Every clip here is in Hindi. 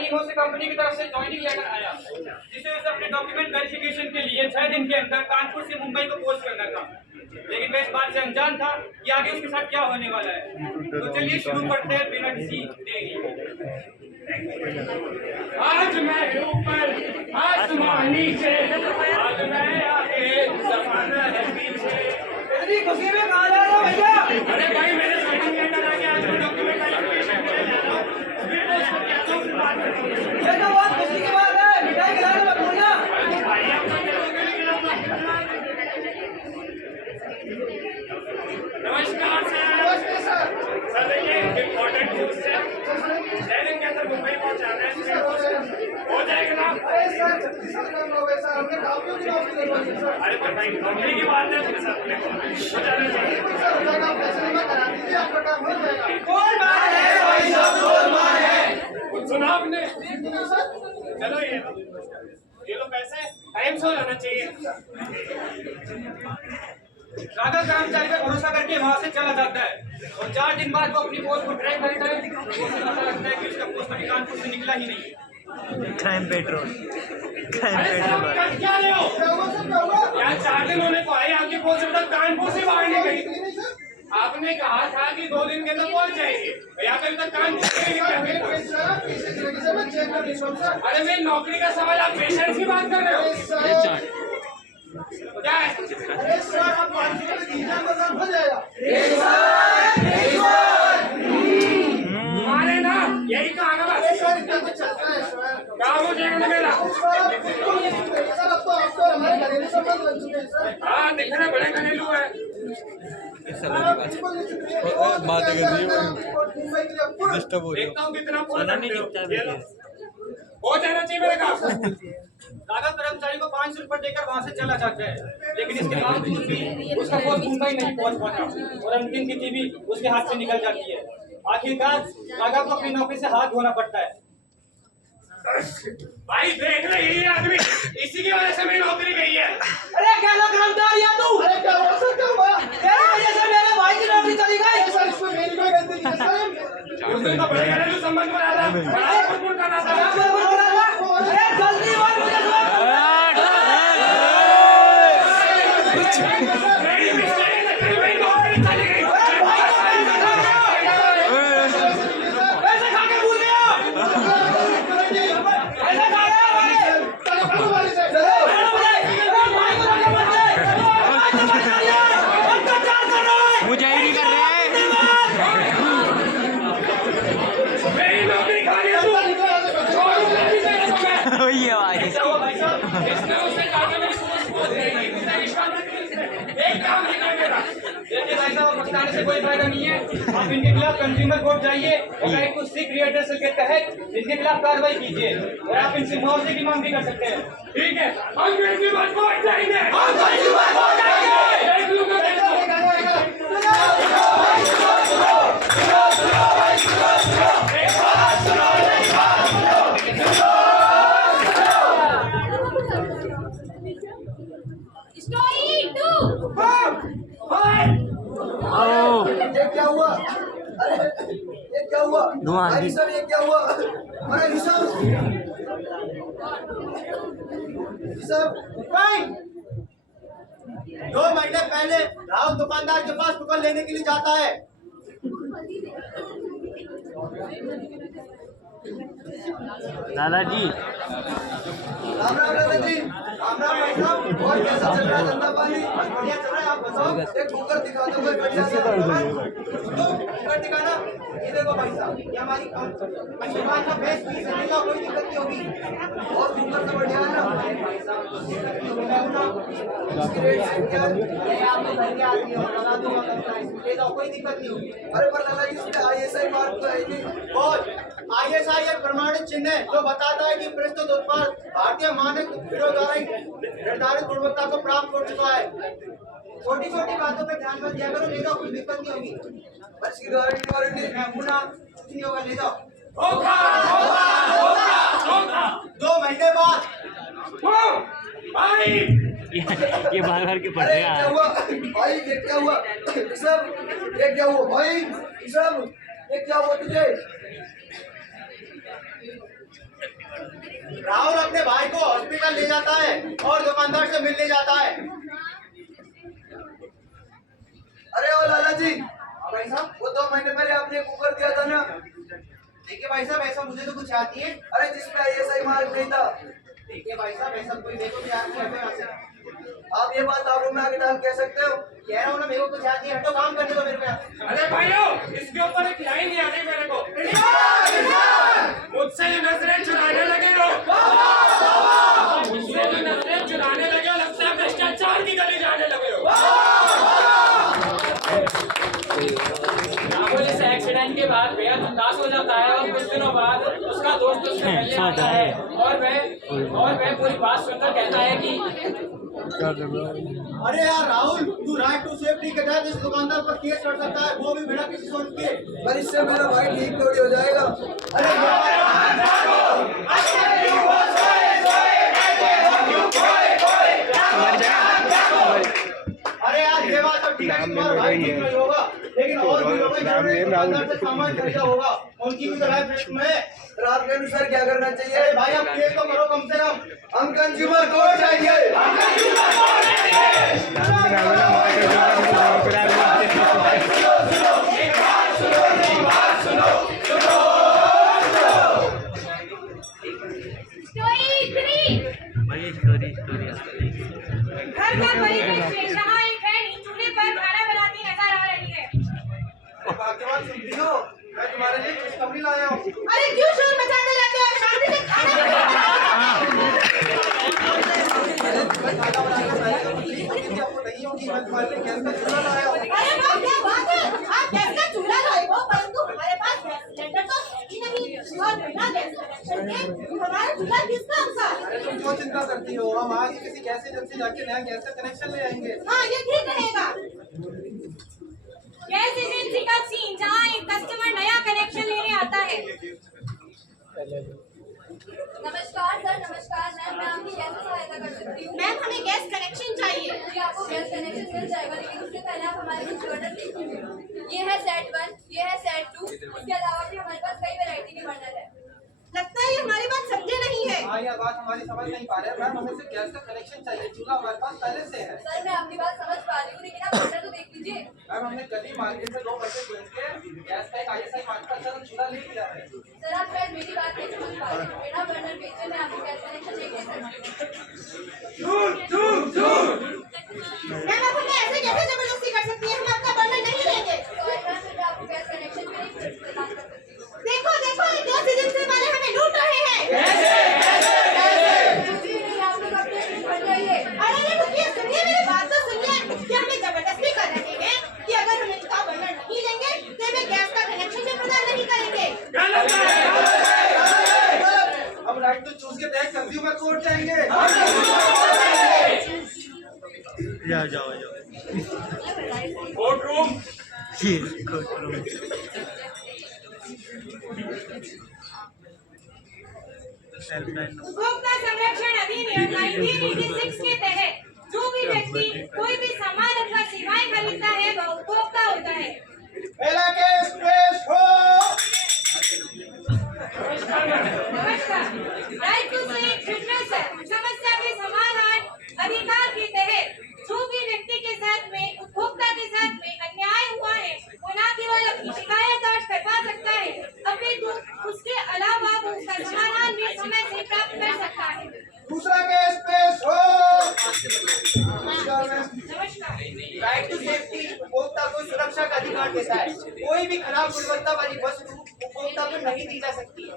ही से कंपनी की तरफ से ज्वाइनिंग लेटर आया जिसे उसे अपने डॉक्यूमेंट वेरिफिकेशन के लिए 6 दिन के अंदर कानपुर से मुंबई को पोस्ट करना था, लेकिन मैं इस बात से अनजान था कि आगे उसके साथ क्या होने वाला है। तो चलिए शुरू करते हैं बिना किसी देरी। आज मैं ऊपर आसमान नीचे, आज मैं आगे ज़माना है पीछे। इतनी खुशी में कहाँ जा रहा हो भैया? अरे भाई मेरे ज्वाइनिंग लेटर आ गया, आज मैं डॉक्यूमेंट वेरिफिकेशन के लिए जा रहा हूँ। ये तो बहुत खुशी की बात है, मिठाई खिलाने मत भूलना। नमस्कार सर। नमस्ते सर। सर देखिए इम्पोर्टेंट न्यूज़ है, ट्रेन के अंदर मुंबई पहुंचाना है, हो जाएगा ना? अरे सर 36 साल काम हो गए सर, हमने काफी की नौकरी करवाई है सर। अरे पर भाई नौकरी की बात है सर, हो जाना चाहिए सर, हो जाएगा। पैसे जमा करा दीजिए, आपका काम हो जाएगा। कौन बात है भाई साहब, कौन बात है? कुछ सुना आपने? चलो ये लो पैसे, टाइम से हो जाना चाहिए। राघव कर्मचारी पर भरोसा करके वहां से चला जाता है और 4 दिन बाद वो अपनी पोस्ट को ट्रैक करता है। तो उसे पता लगता है कि उसका पोस्ट अभी कानपुर से निकला ही नहीं। टाइम पेट्रोल क्या ले हो यार? 4 दिन होने को आए, आपकी पोस्ट अब तक कानपुर से बाहर नहीं गई। आपने कहा था कि 2 दिन के अंदर पहुंच जाएगी, यहाँ पे तक कानपुर से अरे मेरी नौकरी का सवाल, आप पेशेंट की बात कर रहे हो क्या है? अरे सर आप हो जाएगा हमारे ना यही कहा ना बस काम हो जाएगा मेरा। हाँ दिख रहा है, बड़े घरेलू है। देखता हूँ कितना हो जाना चाहिए मेरे काम। राघव कर्मचारी को 500 रुपए देकर वहां से चला जाता है, लेकिन इसके बावजूद भी उसका पोस्ट मुंबई नहीं पहुंच पाता और अंतिम तिथि भी उसके हाथ से निकल जाती है। आखिरकार राघव को अपनी नौकरी से हाथ धोना पड़ता है। भाई देख रहे यही आदमी, इसी की वजह से मेरी नौकरी गई है। अरे क्या लोग कर्मचारी है तू? अरे क्या हुआ सर, क्या हुआ? तेरी वजह से मेरे भाई की नौकरी चली गई। सर इसमें मेरी कोई गलती नहीं है। उस दिन तो बड़े घरेलू संबंध बना था, बड़ा कुछ करना था। अरे जल्दी बात मुझे से कोई फायदा नहीं है। आप इनके खिलाफ कंज्यूमर कोर्ट जाइए और राइट टू सीक रिएड्रेसल के तहत इनके खिलाफ कार्रवाई कीजिए और आप इनसे मुआवजे की मांग भी कर सकते हैं। ठीक है, हम कंज्यूमर कोर्ट जाएंगे, हम कंज्यूमर कोर्ट जाएंगे। ये क्या हुआ? अरे ये क्या हुआ? भाई साहब ये क्या हुआ? अरे हिसाब भाई 2 महीने पहले राहुल दुकानदार के पास टुकड़ लेने के लिए जाता है। दादाजी राम राम दादाजी। राम राम भाई साहब, और कैसा चल रहा है धंधा पानी? बढ़िया चल रहा है, आप बताओ। एक कुकर दिखा दो कोई बढ़िया सा। कुकर दिखाना। ये देखो भाई साहब, ये हमारी पशुपालन का बेस्ट पीस है, लेगा कोई दिक्कत नहीं होगी। और कुकर तो बढ़िया है ना भाई साहब, ये आपको घर के आदमी हो, लगा दूंगा, लेगा कोई दिक्कत नहीं होगी। अरे पर दादाजी इसमें ISI मार्क तो है नहीं। बहुत ISI एक प्रमाणित चिन्ह है जो बताता है कि प्रस्तुत उत्पाद भारतीय मानक ब्यूरो द्वारा निर्धारित गुणवत्ता को प्राप्त कर चुका है। छोटी छोटी बातों पे ध्यान मत दिया करो, ले जाओ, कोई दिक्कत नहीं होगी। बस की गारंटी मैं पूरा कुछ नहीं होगा, ले जाओ। 2 महीने बाद ये बार बार के पड़ रहे क्या हुआ भाई? ये क्या हुआ सब? ये क्या हुआ भाई सब? ये क्या हुआ तुझे? राहुल अपने भाई को हॉस्पिटल ले जाता है और दुकानदार से मिलने जाता है। अरे ओ लाला जी, भाई साहब, वो 2 महीने पहले आपने कुकर दिया था ना? देखिए भाई साहब, ऐसा मुझे तो कुछ याद नहीं है। अरे जिसमें ISI मार्क नहीं था। देखिए भाई साहब, ऐसा कोई देखो भी याद नहीं है यहाँ से। आप ये बात आगू में आगे डाल कह सकते हो? कह रहा हूँ ना, मेरे को कुछ याद नहीं है। हटो, काम करने दो मेरे को। अरे भाइयों, इसके ऊपर एक लाइन याद है मेरे को। मुझसे ये नजरें चुराने लगे हो, मुझसे ये नजरें चुराने लगे हो, लगता है भ्रष्टाचार की गली जाने लगे हो। राहुल इस एक्सीडेंट के बाद बेहद उदास हो जाता है और कुछ दिनों बाद उसका दोस्त उससे मिलने आता है और वह पूरी बात सुनकर कहता है कि अरे यार राहुल, तू राइट टू सेफ्टी के तहत इस दुकानदार पर केस कर सकता है, वो भी बिना किसी सोच के। पर इससे मेरा भाई ठीक थोड़ी हो जाएगा। अरे यार, ये बात तो ठीक है, तुम्हारा भाई ठीक नहीं होगा, लेकिन और भी लोग हैं जिन्होंने इस दुकानदार से सामान खरीदा होगा, उनकी भी तो लाइफ रिस्क में है। तो आपके अनुसार क्या करना चाहिए? अरे भाई, आप केस तो करो कम से कम। हम कंज्यूमर कोर्ट जाएंगे। बड़ी स्टोरी घर का परिदृश्य जहाँ एक बहन चूल्हे पर खाना बनाती नजर आ रही है। भाग्यवान सुनती हो, मैं तुम्हारे लिए खुशखबरी लाया हूँ। अरे क्यों शोर मचाते रहते हो? शांति से आपको नहीं होगी, मैं तुम्हारे लिए गैस का चूल्हा लाया हूँ। अरे वाह, क्या बात है! आप गैस का चूल्हा लाए हो, परंतु हमारे पास गैस सिलेंडर तो है ही नहीं और बिना गैस कनेक्शन के हमारा चूल्हा किस काम का? अरे तुम क्यों चिंता करती हो? हम आज ही किसी गैस एजेंसी जाके नया गैस का कनेक्शन ले आएंगे। हाँ, ये ठीक रहेगा। गैस एजेंसी का सीन जहाँ एक कस्टमर नया कनेक्शन लेने आता है। नमस्कार सर, नमस्कार मैम, मैं आपकी कैसे सहायता कर सकती हूँ? मैम, हमें गैस कनेक्शन चाहिए। जी, आपको गैस कनेक्शन मिल जाएगा, लेकिन उसके पहले आप हमारे कुछ बर्नर देखिए। ये है सेट 1, ये है सेट 2, इसके अलावा भी हमारे पास कई वैरायटी के बर्नर है। लगता है ये हमारी बात समझे नहीं है। हाँ, यह बात हमारी समझ नहीं पा रहे। मैम, हमें सिर्फ गैस का कनेक्शन चाहिए, चूल्हा हमारे पास पहले से है। सर, मैं आपकी बात समझ पा रही हूँ, लेकिन आप बर्नर तो देख लीजिए। मैम, हमने कल ही मार्केट से 2 पैसे बेच के गैस का एक ISI मार्क का अच्छा चूल्हा ले लिया है। सर, आप शायद मेरी बात नहीं समझ पा रहे हैं। बिना बर्नर बेचे मैं आपको गैस कनेक्शन नहीं दे सकती हूँ। मैम, आप हमें ऐसे कैसे जबरदस्ती कर सकती है? हम आपका बर्नर नहीं लेंगे। सॉरी मैम, मैं आपको गैस कनेक्शन भी नहीं प्रदान कर सकती हूँ। देखो देखो, ये गैस एजेंसी वाले हमें लूट रहे हैं। जी नहीं, आप लोग अपने अपने घर जाइए। अरे रुकिए, सुनिए मेरी बात तो सुनिए। कि हमें जबरदस्ती कर रहे हैं कि अगर हम इनका बर्नर नहीं लेंगे तो हमें गैस का कनेक्शन भी प्रदान नहीं करेंगे। हम राइट टू चूज के तहत कंज्यूमर कोर्ट जाएंगे। जाओ कोर्ट रूम। उपभोक्ता संरक्षण अधिनियम 1986 के तहत जो भी व्यक्ति कोई भी सामान अथवा सेवाएं खरीदता है वह उपभोक्ता होता है। पहला केस पेश हो। नमस्कार। राइट टू सेफ फिटनेस समस्या के समाधान अधिकार के तहत जो भी व्यक्ति के साथ में उपभोक्ता के साथ में अन्याय हुआ है वो न केवल अपनी शिकायत दर्ज करवा सकता है, अपितु उसके अलावा वो उसका समाधान भी समय से प्राप्त कर सकता है। दूसरा केस पेश हो। नमस्कार। राइट टू सेफ्टी उपभोक्ता को सुरक्षा का अधिकार देता है। कोई भी खराब गुणवत्ता वाली वस्तु उपभोक्ता को नहीं दी जा सकती है।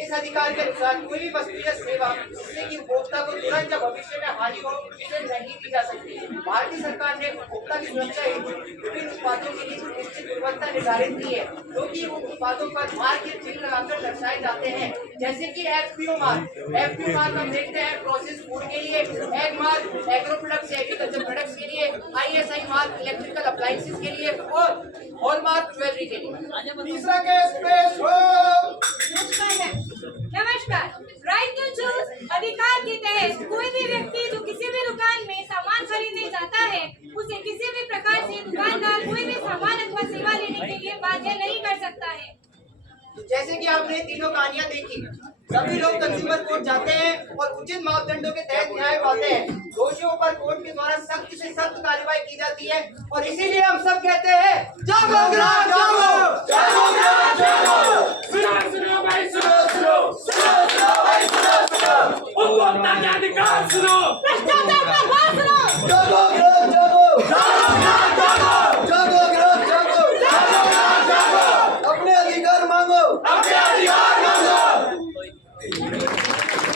इस अधिकार के अनुसार कोई भी वस्तु या सेवा जिससे कि उपभोक्ता को तुरंत या भविष्य में हानि हो उसे नहीं दी जा सकती। भारतीय सरकार ने उपभोक्ता की सुरक्षा हेतु विभिन्न उत्पादों के लिए कुछ निश्चित गुणवत्ता निर्धारित की है, जो कि उन उत्पादों पर मार्क के चिन्ह लगाकर दर्शाए जाते हैं, जैसे कि FPO मार्क। FPO मार्क हम देखते हैं प्रोसेस फूड के लिए, egg mark agro products agriculture products के लिए, ISI मार्क इलेक्ट्रिकल अप्लायंसेस के लिए और हॉलमार्क ज्वेलरी के लिए। तीसरा केस पेश हो। नमस्कार। राइट टू चूज अधिकार के तहत कोई भी व्यक्ति जो किसी भी दुकान में सामान खरीदने जाता है उसे किसी भी प्रकार से दुकानदार कोई भी सामान अथवा सेवा लेने के लिए बाध्य नहीं कर सकता है। जैसे कि आपने तीनों कहानियां देखी, सभी लोग कंज्यूमर कोर्ट जाते हैं और उचित मापदंडों के तहत न्याय पाते हैं। दोषियों पर कोर्ट के द्वारा सख्त से सख्त कार्रवाई की जाती है और इसीलिए हम सब कहते हैं जागो ग्राहक जागो, जागो ग्राहक जागो। सुनो भाई सुनो भाई सुनो। उपभोक्ता के अधिकार सुनो, भ्रष्टाचार पर बात सुनो। जागो